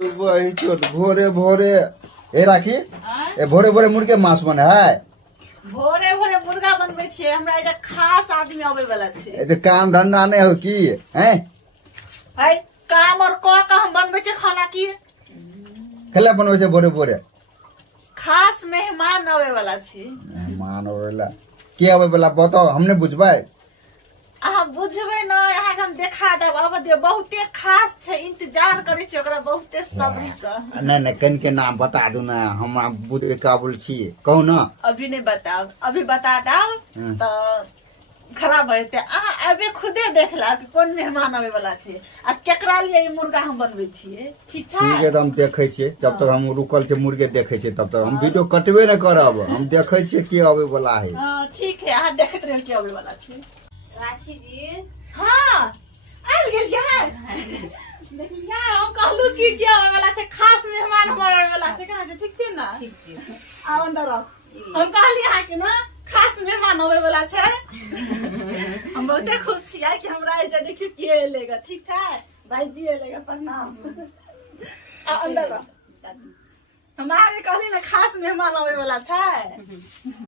वही चोत भोरे भोरे ए राखी ए भोरे भोरे मुर्गे मांस बने है भोरे भोरे मुर्गा बनबै छियै हमरा इधर खास आदमी आबै वाला छै ए काम धंधा नहीं हो की हैं है काम और क हम बनबै छियै खाना की खेला बनबै छै भोरे भोरे खास मेहमान आबै वाला छै मेहमान आवेला के आवे वाला बताओ हमने बुझबै अहाँ बुझबै न अहाँके हम देखा देब अब दे बहुते खास छै इंतजार करै छी ओकरा बहुते सब्री से नहीं नहीं कन के नाम बता दू ना हम बुझे काबुल छी कहू ना अभी नहीं बताओ अभी बता दब तो खराब हेते अहाँ अबे खुदे देख ला कि कोन मेहमान आवे वाला छै आ केकरा लिए ई मुर्गा हम बनबै छियै ठीक छै ठीक है तो हम देखे छियै जब तक हम रुकल छै मुर्गे देखे छियै तब तक हम वीडियो कटबे नहीं करब हम देखे छियै के आवे वाला है हां ठीक है अहाँ देखैत रहियो के आवे वाला छै राखी जी हाँ आबि गेल छै देखिया हम कहलू कि क्या होय वाला छै खास मेहमान हमर आवे वाला छै कहाँ छै ठीक छै ना ठीक छै आउ अंदर आओ हम कहली अहाँ के ना खास मेहमान होवे वाला छै हम बहुते खुश छियै कि हमरा एजे देखियो के एलेगा ठीक छै भाईजी एलेगा प्रणाम आ अंदर आओ हमारे कहली ना खास मेहमान होवे वाला छै